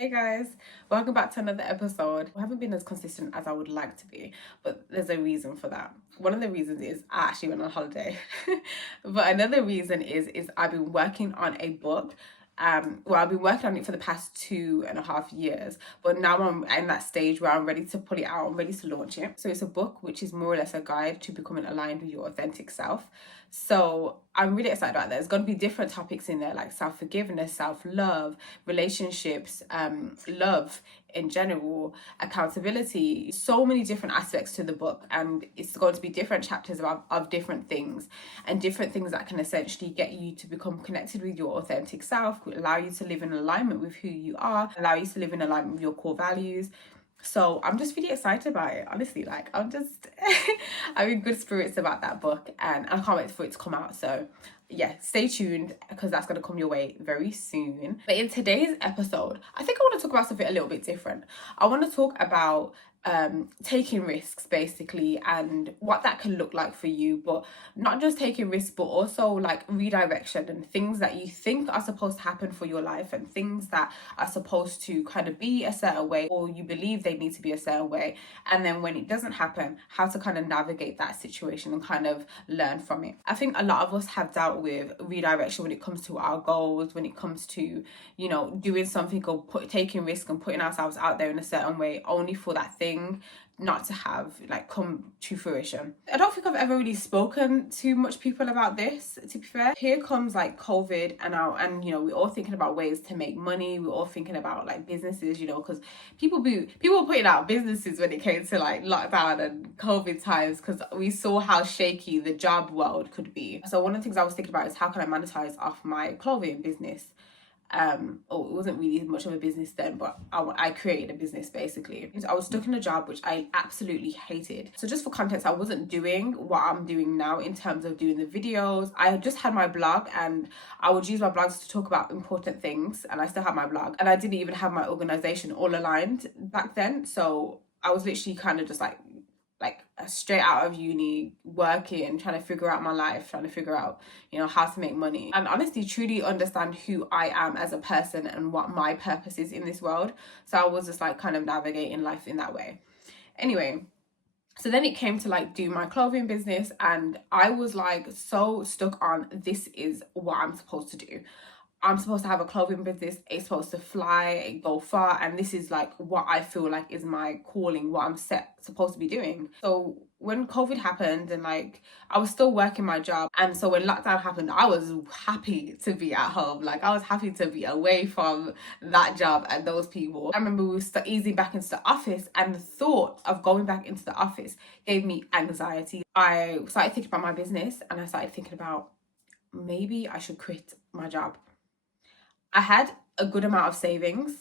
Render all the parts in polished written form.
Hey guys, welcome back to another episode. I haven't been as consistent as I would like to be, but there's a reason for that. One of the reasons is I actually went on holiday. But another reason is I've been working on a book. I've been working on it for the past 2.5 years, but now I'm in that stage where I'm ready to put it out, I'm ready to launch it. So it's a book which is more or less a guide to becoming aligned with your authentic self. So I'm really excited about that. There's going to be different topics in there like self-forgiveness, self-love, relationships, love in general, accountability, so many different aspects to the book, and it's going to be different chapters of different things and different things that can essentially get you to become connected with your authentic self, allow you to live in alignment with who you are, allow you to live in alignment with your core values. So I'm just really excited about it, honestly. Like I'm in good spirits about that book, and I can't wait for it to come out. So yeah, stay tuned because that's going to come your way very soon. But in today's episode, I think I want to talk about something a little bit different. I want to talk about taking risks basically and what that can look like for you, but not just taking risks, but also like redirection and things that you think are supposed to happen for your life and things that are supposed to kind of be a certain way, or you believe they need to be a certain way, and then when it doesn't happen, how to kind of navigate that situation and kind of learn from it. I think a lot of us have dealt with redirection when it comes to our goals, when it comes to, doing something or taking risk and putting ourselves out there in a certain way only for that thing not to have like come to fruition. I don't think I've ever really spoken to much people about this, to be fair. Here comes like COVID and we're all thinking about ways to make money. We're all thinking about like businesses, because people were putting out businesses when it came to like lockdown and COVID times, because we saw how shaky the job world could be. So one of the things I was thinking about is how can I monetize off my clothing business. It wasn't really much of a business then, but I created a business basically. I was stuck in a job which I absolutely hated. So just for context, I wasn't doing what I'm doing now in terms of doing the videos. I just had my blog and I would use my blogs to talk about important things, and I still have my blog, and I didn't even have my organization all aligned back then. So I was literally kind of just like straight out of uni, working, trying to figure out my life, trying to figure out, how to make money and honestly truly understand who I am as a person and what my purpose is in this world. So I was just like kind of navigating life in that way. Anyway, so then it came to like do my clothing business, and I was like so stuck on this is what I'm supposed to do. I'm supposed to have a clothing business, it's supposed to fly, go far, and this is like what I feel like is my calling, what I'm supposed to be doing. So when COVID happened and like I was still working my job, and so when lockdown happened, I was happy to be at home. Like I was happy to be away from that job and those people. I remember we were easing back into the office, and the thought of going back into the office gave me anxiety. I started thinking about my business, and I started thinking about maybe I should quit my job. I had a good amount of savings.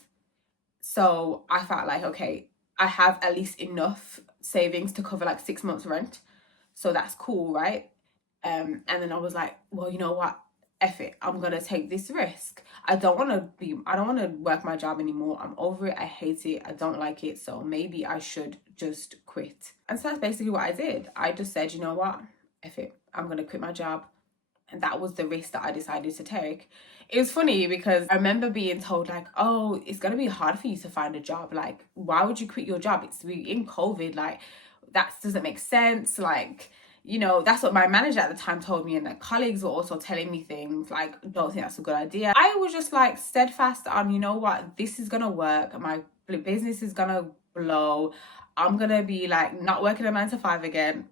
So I felt like, okay, I have at least enough savings to cover like 6 months rent. So that's cool, right? And then I was like, well, you know what? F it. I'm gonna take this risk. I don't wanna work my job anymore. I'm over it. I hate it. I don't like it. So maybe I should just quit. And so that's basically what I did. I just said, you know what? F it. I'm gonna quit my job. And that was the risk that I decided to take. It was funny because I remember being told like, oh, it's going to be hard for you to find a job. Like, why would you quit your job? It's in COVID. Like, that doesn't make sense. Like, that's what my manager at the time told me. And like colleagues were also telling me things like, don't think that's a good idea. I was just like steadfast on, you know what, this is going to work. My business is going to blow. I'm going to be like not working a 9 to 5 again.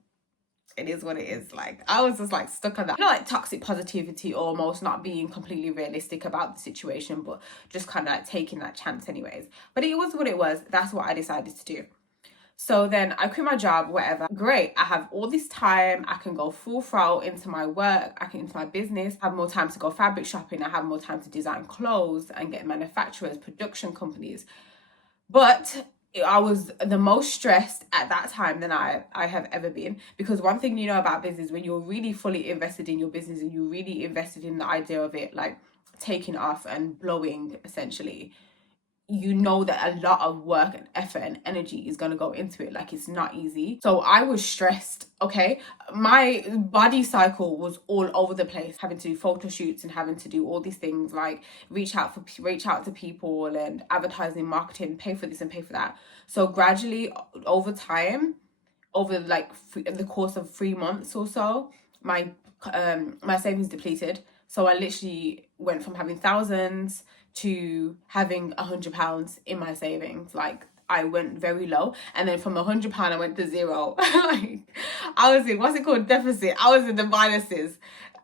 It is what it is. Like I was just like stuck on that, like toxic positivity, almost not being completely realistic about the situation, but just kind of like taking that chance anyways. But it was what it was. That's what I decided to do. So then I quit my job, whatever. Great. I have all this time. I can go full throttle into my work. I can into my business. I have more time to go fabric shopping. I have more time to design clothes and get manufacturers, production companies. But I was the most stressed at that time than I have ever been, because one thing about business, when you're really fully invested in your business and you're really invested in the idea of it like taking off and blowing essentially, you know that a lot of work and effort and energy is going to go into it. Like, it's not easy. So I was stressed. Okay, my body cycle was all over the place, having to do photo shoots and having to do all these things, like reach out to people and advertising, marketing, pay for this and pay for that. So gradually, over time, over like the course of 3 months or so, my savings depleted. So I literally went from having thousands to having £100 in my savings. Like, I went very low, and then from £100 I went to zero. Like, I was in, what's it called, deficit. I was in the minuses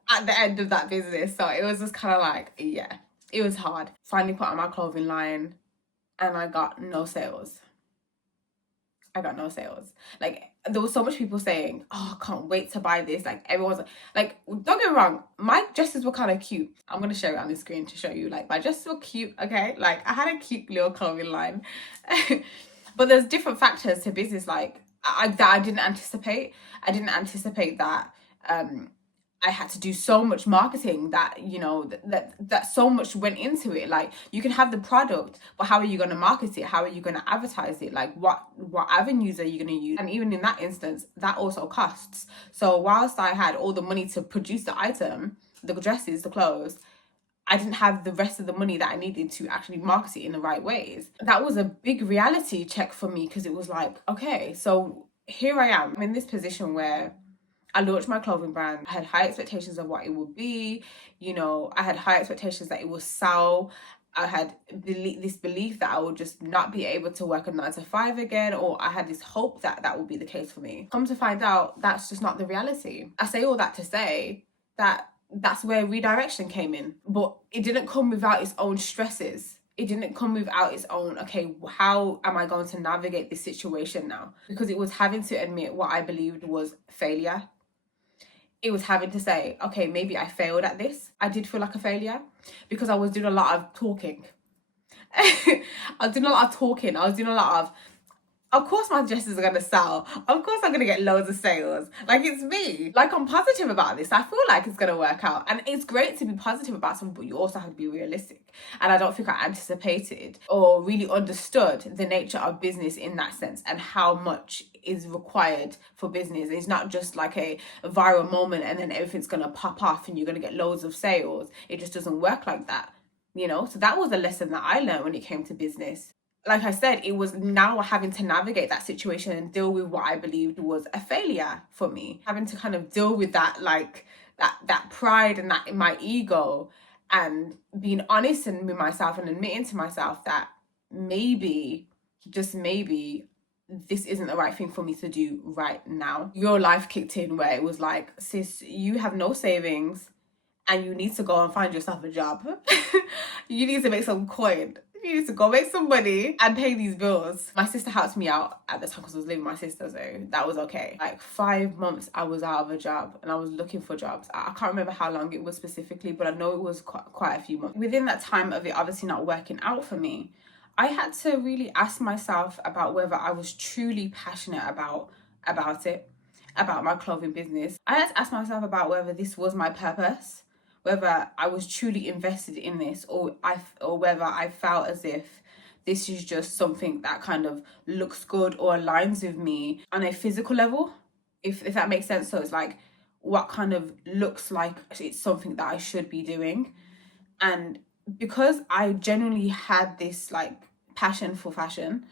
at the end of that business. So it was just kind of like, yeah, it was hard. Finally put on my clothing line, and I got no sales. Like, there was so much people saying, "Oh, I can't wait to buy this." Like, everyone's like, don't get me wrong, my dresses were kind of cute. I'm gonna share it on the screen to show you. Like, my dresses were cute. Okay, like, I had a cute little clothing line, but there's different factors to business. Like, that I didn't anticipate. I didn't anticipate that. I had to do so much marketing, that, you know, that so much went into it. Like, you can have the product, but how are you going to market it? How are you going to advertise it? Like, what avenues are you going to use? And even in that instance, that also costs. So whilst I had all the money to produce the item, the dresses, the clothes, I didn't have the rest of the money that I needed to actually market it in the right ways. That was a big reality check for me, because it was like, okay, so here I am. I'm in this position where I launched my clothing brand. I had high expectations of what it would be. You know, I had high expectations that it would sell. I had this belief that I would just not be able to work a 9 to 5 again, or I had this hope that that would be the case for me. Come to find out, that's just not the reality. I say all that to say that that's where redirection came in, but it didn't come without its own stresses. It didn't come without its own, okay, how am I going to navigate this situation now? Because it was having to admit what I believed was failure. It was having to say, okay, maybe I failed at this. I did feel like a failure because I was doing a lot of talking. I was doing a lot of talking. I was doing a lot of course my dresses are going to sell. Of course I'm going to get loads of sales. Like, it's me. Like, I'm positive about this. I feel like it's going to work out. And it's great to be positive about something, but you also have to be realistic. And I don't think I anticipated or really understood the nature of business in that sense, and how much is required for business. It's not just like a viral moment and then everything's going to pop off and you're going to get loads of sales. It just doesn't work like that, you know? So that was a lesson that I learned when it came to business. Like I said, it was now having to navigate that situation and deal with what I believed was a failure for me. Having to kind of deal with that, like that pride and that in my ego, and being honest and with myself and admitting to myself that maybe, just maybe, this isn't the right thing for me to do right now. Your life kicked in where it was like, sis, you have no savings and you need to go and find yourself a job. You need to make some coin. You need to go make some money and pay these bills. My sister helped me out at the time because I was living with my sister, so that was okay. Like, 5 months I was out of a job and I was looking for jobs. I can't remember how long it was specifically, but I know it was quite a few months. Within that time of it obviously not working out for me, I had to really ask myself about whether I was truly passionate about it, about my clothing business. I had to ask myself about whether this was my purpose, whether I was truly invested in this, or whether I felt as if this is just something that kind of looks good or aligns with me on a physical level, if that makes sense. So it's like, what kind of looks like it's something that I should be doing. And because I genuinely had this like passion for fashion,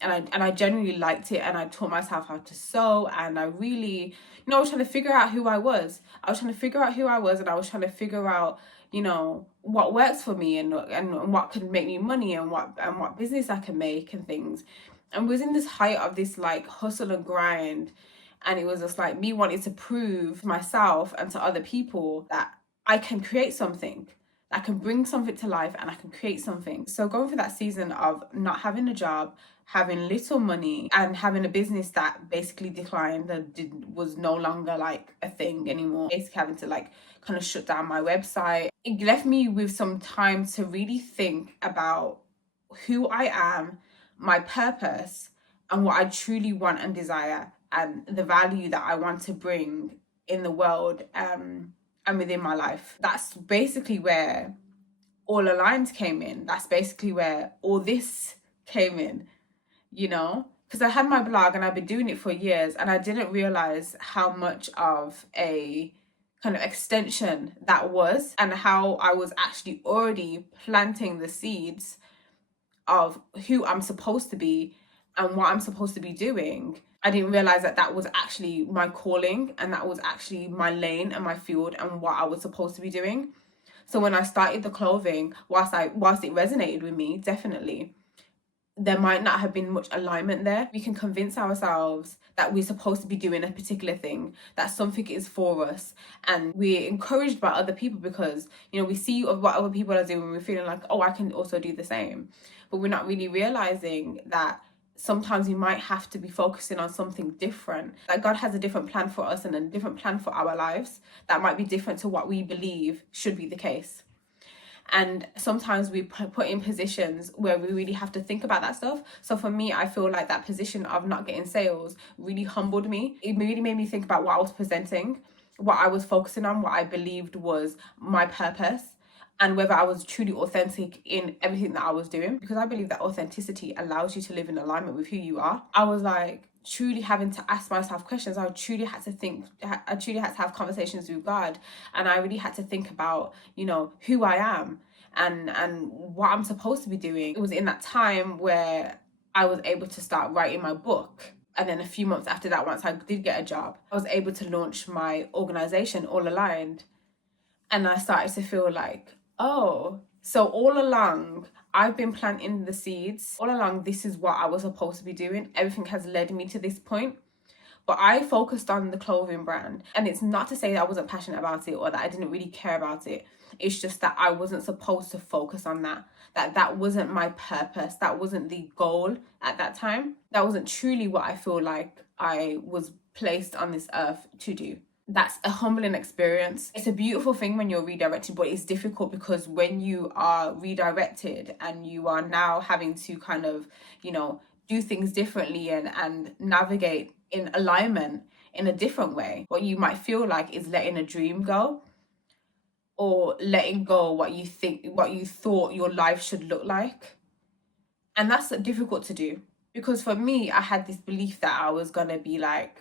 and I genuinely liked it, and I taught myself how to sew, and I really, you know, I was trying to figure out who I was. I was trying to figure out who I was, and I was trying to figure out, you know, what works for me, and what could make me money, and what business I can make and things. And was in this height of this like hustle and grind, and it was just like me wanting to prove to myself and to other people that I can create something. I can bring something to life and I can create something. So going through that season of not having a job, having little money, and having a business that basically declined, that was no longer like a thing anymore, basically having to like kind of shut down my website, it left me with some time to really think about who I am, my purpose, and what I truly want and desire, and the value that I want to bring in the world, and within my life. That's basically where All Aligned came in. That's basically where all this came in, you know? Because I had my blog and I've been doing it for years, and I didn't realize how much of a kind of extension that was, and how I was actually already planting the seeds of who I'm supposed to be and what I'm supposed to be doing. I didn't realize that that was actually my calling, and that was actually my lane and my field and what I was supposed to be doing. So when I started the clothing, whilst it resonated with me, definitely, there might not have been much alignment there. We can convince ourselves that we're supposed to be doing a particular thing, that something is for us, and we're encouraged by other people because, you know, we see what other people are doing and we're feeling like, oh, I can also do the same. But we're not really realizing that sometimes we might have to be focusing on something different, that God has a different plan for us and a different plan for our lives that might be different to what we believe should be the case. And sometimes we put in positions where we really have to think about that stuff. So for me, I feel like that position of not getting sales really humbled me. It really made me think about what I was presenting, what I was focusing on, what I believed was my purpose, and whether I was truly authentic in everything that I was doing. Because I believe that authenticity allows you to live in alignment with who you are. I was like truly having to ask myself questions. I truly had to think, I truly had to have conversations with God, and I really had to think about, you know, who I am and what I'm supposed to be doing. It was in that time where I was able to start writing my book. And then a few months after that, once I did get a job, I was able to launch my organization, All Aligned. And I started to feel like, oh, so all along, I've been planting the seeds. All along, this is what I was supposed to be doing. Everything has led me to this point. But I focused on the clothing brand. And it's not to say that I wasn't passionate about it or that I didn't really care about it. It's just that I wasn't supposed to focus on that. That wasn't my purpose. That wasn't the goal at that time. That wasn't truly what I feel like I was placed on this earth to do. That's a humbling experience. It's a beautiful thing when you're redirected, but it's difficult because when you are redirected and you are now having to kind of, you know, do things differently and navigate in alignment in a different way, what you might feel like is letting a dream go, or letting go what you thought your life should look like. And that's difficult to do, because for me, I had this belief that I was gonna be like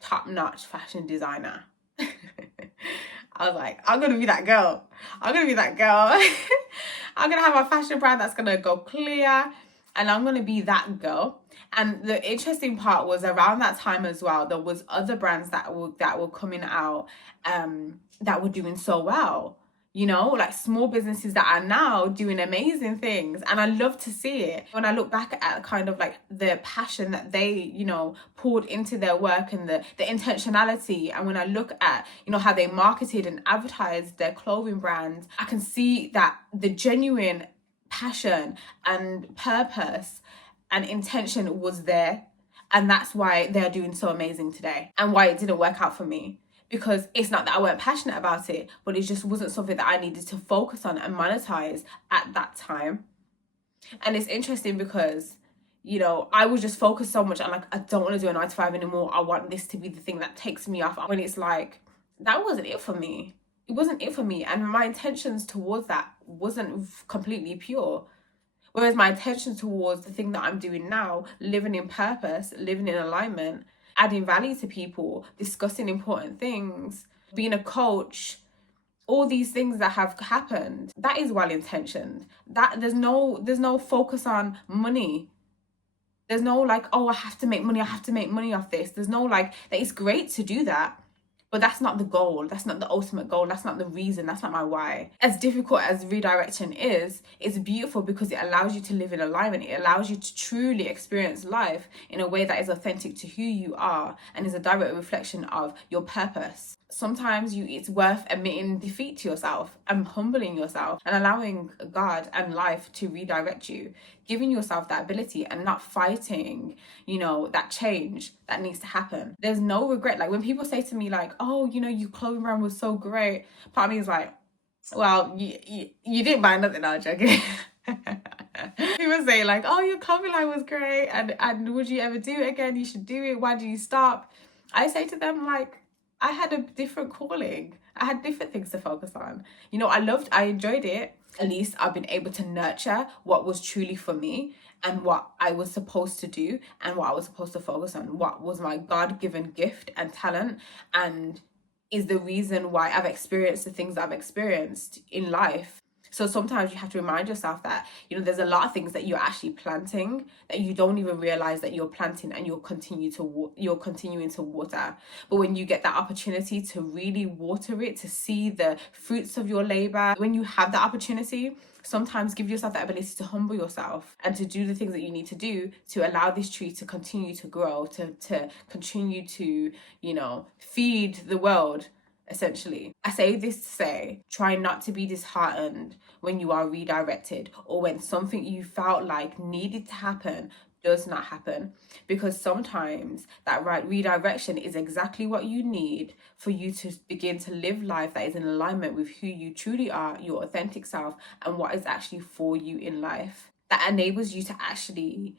top-notch fashion designer. I was like, I'm gonna be that girl. I'm gonna have a fashion brand that's gonna go clear, and I'm gonna be that girl. And the interesting part was, around that time as well, there was other brands that were coming out that were doing so well. You know, like small businesses that are now doing amazing things. And I love to see it. When I look back at kind of like the passion that they, you know, poured into their work and the intentionality. And when I look at, you know, how they marketed and advertised their clothing brands, I can see that the genuine passion and purpose and intention was there. And that's why they're doing so amazing today, and why it didn't work out for me. Because it's not that I weren't passionate about it, but it just wasn't something that I needed to focus on and monetize at that time. And it's interesting because, you know, I was just focused so much on like, I don't want to do a 9 to 5 anymore. I want this to be the thing that takes me off. When it's like, that wasn't it for me. It wasn't it for me. And my intentions towards that wasn't completely pure. Whereas my intention towards the thing that I'm doing now, living in purpose, living in alignment, adding value to people, discussing important things, being a coach, all these things that have happened, that is well intentioned. That there's no focus on money. There's no like, oh, I have to make money off this. There's no like, that it's great to do that, but that's not the goal. That's not the ultimate goal. That's not the reason. That's not my why. As difficult as redirection is, it's beautiful because it allows you to live in alignment. It allows you to truly experience life in a way that is authentic to who you are and is a direct reflection of your purpose. Sometimes it's worth admitting defeat to yourself and humbling yourself and allowing God and life to redirect you, giving yourself that ability and not fighting, you know, that change that needs to happen. There's no regret. Like when people say to me like, oh, you know, your clothing brand was so great, part of me is like, well, you didn't buy nothing, I'm joking. People say like, oh, your clothing line was great, and would you ever do it again? You should do it. Why do you stop? I say to them like, I had a different calling. I had different things to focus on. I enjoyed it. At least I've been able to nurture what was truly for me and what I was supposed to do and what I was supposed to focus on, what was my God-given gift and talent, and is the reason why I've experienced the things that I've experienced in life. So sometimes you have to remind yourself that, there's a lot of things that you're actually planting that you don't even realize that you're planting, and you're continuing to water. But when you get that opportunity to really water it, to see the fruits of your labor, when you have that opportunity, sometimes give yourself the ability to humble yourself and to do the things that you need to do to allow this tree to continue to grow, to continue to, feed the world, essentially. I say this to say, try not to be disheartened when you are redirected or when something you felt like needed to happen does not happen, because sometimes that right redirection is exactly what you need for you to begin to live life that is in alignment with who you truly are, your authentic self, and what is actually for you in life. That enables you to actually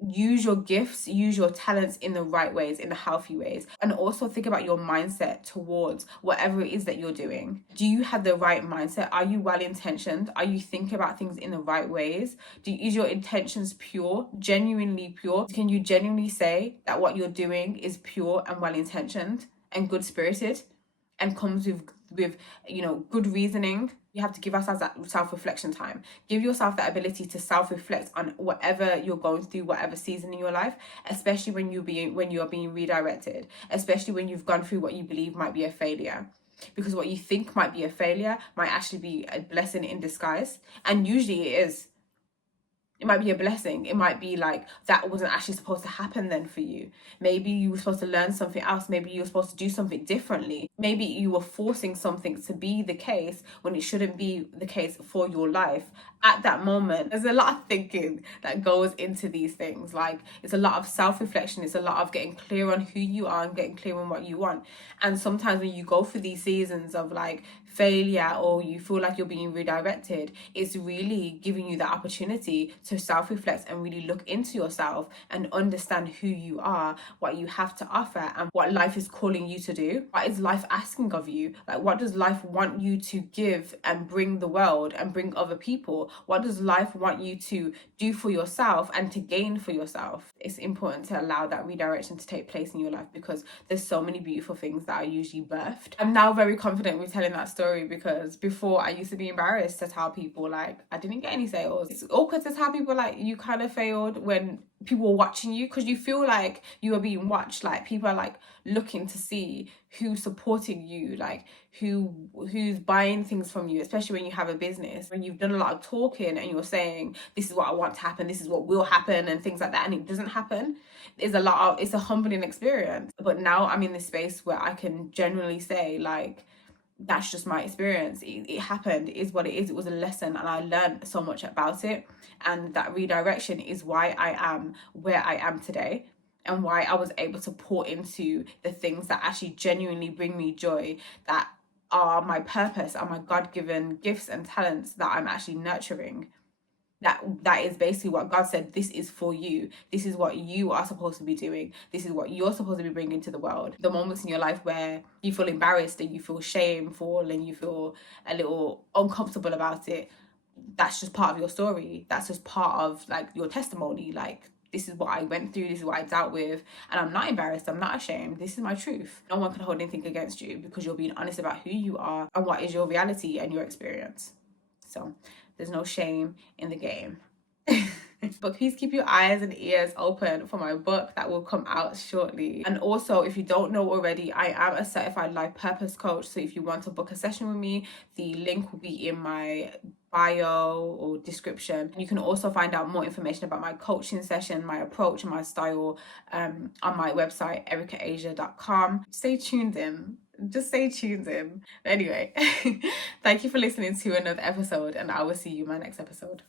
use your gifts, use your talents in the right ways, in the healthy ways, and also think about your mindset towards whatever it is that you're doing. Do you have the right mindset? Are you well intentioned? Are you thinking about things in the right ways? Is your intentions pure, genuinely pure? Can you genuinely say that what you're doing is pure and well intentioned and good spirited and comes with good reasoning? You have to give ourselves that self-reflection time. Give yourself that ability to self-reflect on whatever you're going through, whatever season in your life, especially when you're being redirected, especially when you've gone through what you believe might be a failure. Because what you think might be a failure might actually be a blessing in disguise. And usually it is. It might be a blessing. It might be like that wasn't actually supposed to happen then for you. Maybe you were supposed to learn something else. Maybe you were supposed to do something differently. Maybe you were forcing something to be the case when it shouldn't be the case for your life at that moment. There's a lot of thinking that goes into these things. Like, it's a lot of self-reflection. It's a lot of getting clear on who you are and getting clear on what you want. And sometimes when you go through these seasons of like failure, or you feel like you're being redirected, it's really giving you the opportunity to self-reflect and really look into yourself and understand who you are, what you have to offer, and what life is calling you to do. What is life asking of you? Like, what does life want you to give and bring the world and bring other people? What does life want you to do for yourself and to gain for yourself? It's important to allow that redirection to take place in your life, because there's so many beautiful things that are usually birthed. I'm now very confident with telling that story, because before I used to be embarrassed to tell people like I didn't get any sales. It's awkward to tell people like you kind of failed when people are watching you, because you feel like you are being watched. Like, people are like looking to see who's supporting you, like who's buying things from you, especially when you have a business, when you've done a lot of talking and you're saying this is what I want to happen, this is what will happen, and things like that, and it doesn't happen. It's a humbling experience. But now I'm in this space where I can genuinely say like, that's just my experience. It happened. It is what it is. It was a lesson, and I learned so much about it. And that redirection is why I am where I am today, and why I was able to pour into the things that actually genuinely bring me joy, that are my purpose, are my God-given gifts and talents that I'm actually nurturing. That is basically what God said, this is for you. This is what you are supposed to be doing. This is what you're supposed to be bringing to the world. The moments in your life where you feel embarrassed and you feel shameful and you feel a little uncomfortable about it, that's just part of your story. That's just part of like your testimony. Like, this is what I went through, this is what I dealt with, and I'm not embarrassed, I'm not ashamed. This is my truth. No one can hold anything against you, because you're being honest about who you are and what is your reality and your experience. So there's no shame in the game. But please keep your eyes and ears open for my book that will come out shortly. And also, if you don't know already, I am a certified life purpose coach. So if you want to book a session with me, the link will be in my bio or description. You can also find out more information about my coaching session, my approach and my style on my website, ericaasia.com. Stay tuned in. Just stay tuned in. Anyway, thank you for listening to another episode, and I will see you in my next episode.